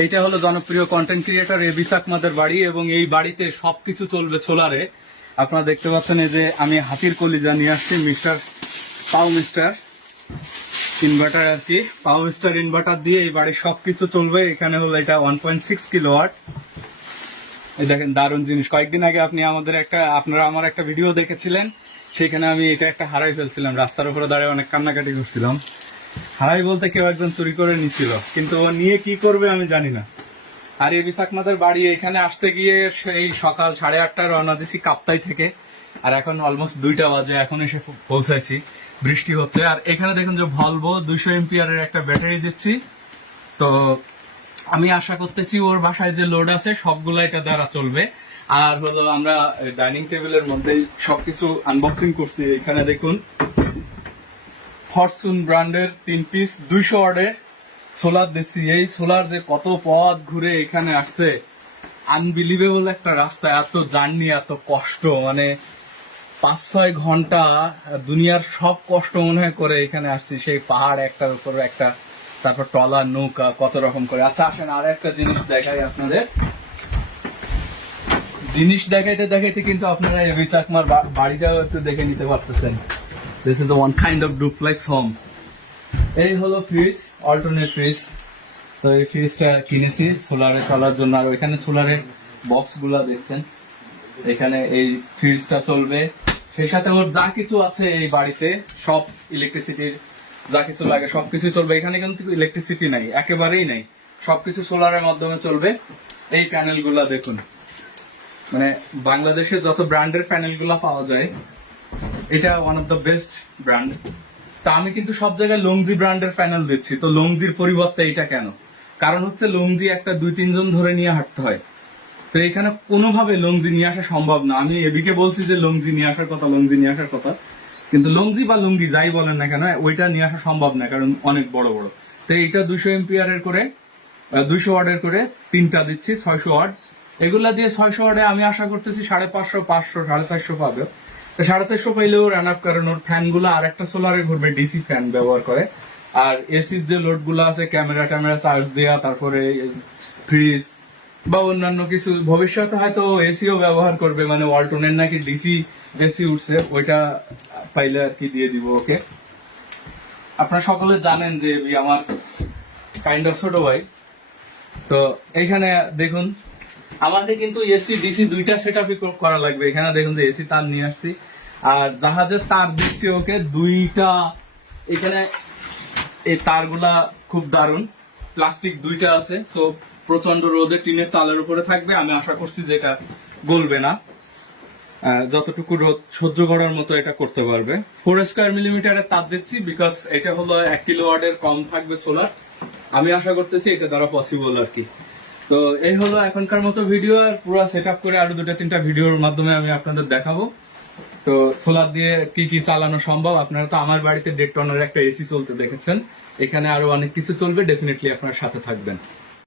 এইটা হলো জনপ্রিয় কন্টেন্ট ক্রিয়েটর এবি চাকমাদের বাড়ি এবং এই বাড়িতে সবকিছু চলবে সোলারে। আপনারা দেখতে পাচ্ছেন এই যে আমি হাতির কলিজা নিয়ে আসছি, মিস্টার পাও মিস্টার ইনভার্টার আর কি। পাও মিস্টার ইনভার্টার দিয়ে এই বাড়ির সবকিছু চলবে। এখানে হলো এটা ওয়ান পয়েন্ট সিক্স কিলোওয়াট এই দেখেন দারুণ জিনিস। কয়েকদিন আগে আপনি আমাদের একটা, আপনারা আমার একটা ভিডিও দেখেছিলেন। সেখানে আমি এটা একটা হারাই ফেলছিলাম। রাস্তার উপরে দাঁড়িয়ে অনেক কান্নাকাটি করছিলাম। হারাই বলতে কেউ একজন চুরি করে নিছিল, কিন্তু ও নিয়ে কি করবে আমি জানি না। আর এই বিশাখনাথের বাড়ি এখানে আসতে গিয়ে সেই সকাল সাড়ে আটটায় রওনা দিছি কাপ্তাই থেকে, আর এখন অলমোস্ট দুইটা বাজে, এখন এসে পৌঁছাইছি, বৃষ্টি হচ্ছে। আর এখানে দেখুন যে ভলভো দুইশো এমপিআর এর একটা ব্যাটারি দিচ্ছি। তো আমি আশা করতেছি ওর বাসায় যে লোড আছে, সবগুলো এটা দ্বারা চলবে। আর হলো আমরা ডাইনিং টেবিলের মধ্যে সবকিছু আনবক্সিং করছি, এখানে দেখুন। ফরচুন ব্র্যান্ডের তিন পিস দুইশো ওয়ার্ডে সোলার দিচ্ছি। এই সোলার যে কত পথ ঘুরে এখানে আসছে আনবিলিভেবল একটা রাস্তা, এত জার্নি এত কষ্ট মানে পাঁচ, ছয় ঘণ্টা দুনিয়ার সব কষ্ট মনে হয় করে এখানে আসছি। সেই পাহাড় একটার উপর একটা, তারপর ট্রলার নৌকা, কত রকম করে। আচ্ছা আসেন আর একটা জিনিস দেখাই আপনাদের। জিনিস দেখাইতে দেখাইতে কিন্তু আপনারা এবি চাকমার বাড়িটাও একটু দেখে নিতে পারতেছেন। This is one kind of duplex home এই হলো ফ্রিজ অল্টারনেট ফ্রিজ তো এই ফ্রিজটা কিনেছি সোলারে চলার জন্য। আর ওইখানে সোলারের বক্সগুলা দেখছেন। এখানে এই ফ্রিজটা চলবে। সেই সাথে ওর যা কিছু আছে এই বাড়িতে, সব ইলেকট্রিসিটির যা কিছু লাগে সবকিছু চলবে। এখানে কিন্তু ইলেকট্রিসিটি নাই, একেবারেই নাই। সবকিছু সোলারের মাধ্যমে চলবে। এই প্যানেলগুলা দেখুন। মানে বাংলাদেশে যত ব্র্যান্ডের প্যানেলগুলা পাওয়া যায় এটা one of the best brand তা আমি কিন্তু সব জায়গায় লংজি ব্র্যান্ডের প্যানেল দিচ্ছি। তো লংজির পরিবর্তে এটা কেন? কারণ হচ্ছে লংজি একটা দুই, তিনজন ধরে নিয়ে হাঁটতে হয়। তো এখানে কোনোভাবে লংজি নিয়ে আসা সম্ভব না। আমি এবিকে বলছি যে লংজি নিয়ে আসার কথা, লংজি নিয়ে আসার কথা। কিন্তু লংজি বা লুঙ্গি যাই বলেন না কেন, ওইটা নিয়ে আসা সম্ভব না, কারণ অনেক বড় বড়। তো এইটা দুইশো এমপিআর এর করে দুইশো ওয়ার্ডের করে তিনটা দিচ্ছি, ছয়শো ওয়ার্ড। এগুলা দিয়ে ছয়শো ওয়ার্ডে আমি আশা করতেছি সাড়ে পাঁচশো পাঁচশো, সাড়ে চারশো পাবে। সাড়ে চারশো পাইলেও রান আপ কারণ ওর ফ্যানগুলো আর একটা সোলারে ঘুরবে ডিসি ফ্যান ব্যবহার করে। আর এসির যে লোডগুলো আছে ক্যামেরা ট্যামেরা চার্জ দেওয়া তারপরে ফ্রিজ বা অন্যান্য কিছু, ভবিষ্যতে হয়তো এসিও ব্যবহার করবে মানে ওয়ালটনের নাকি ডিসি এসি উঠছে, ওইটা পাইলে আর কি দিয়ে দিব ওকে। আপনারা সকলে জানেন যে আমার কাইন্ড অফ ছোট ভাই। তো এইখানে দেখুন আমাকে কিন্তু এসি ডিসি দুইটা সেট করা লাগবে। এখানে দেখুন যে এসি তার নিয়ে আসছি। আর জাহাজের তার দিচ্ছি ওকে। দুইটা, এখানে এই তারগুলা খুব দারুণ। প্লাস্টিক দুইটা আছে। সো প্রচণ্ড রোদে টিনের চালের উপরে থাকবে। আমি আশা করছি যে এটা গলবে না। যতটুকু রোদ সহ্য করার মতো এটা করতে পারবে। ফোর স্কোয়ার মিলিমিটারের তার দিচ্ছি বিকজ এটা হলো এক কিলো ওয়ার্ডের কম থাকবে সোলার আমি আশা করতেছি এটা দ্বারা পসিবল আর কি। তো এই হলো এখনকার মতো ভিডিও আর পুরো সেট করে আরও দুটা তিনটা ভিডিওর মাধ্যমে আমি আপনাদের দেখাবো। তো সোলার দিয়ে কি কি চালানো সম্ভব? আপনারা তো আমার বাড়িতে দেড় টনের একটা এসি চলতে দেখেছেন। এখানে আরও অনেক কিছু চলবে ডেফিনেটলি আপনার সাথে থাকবেন।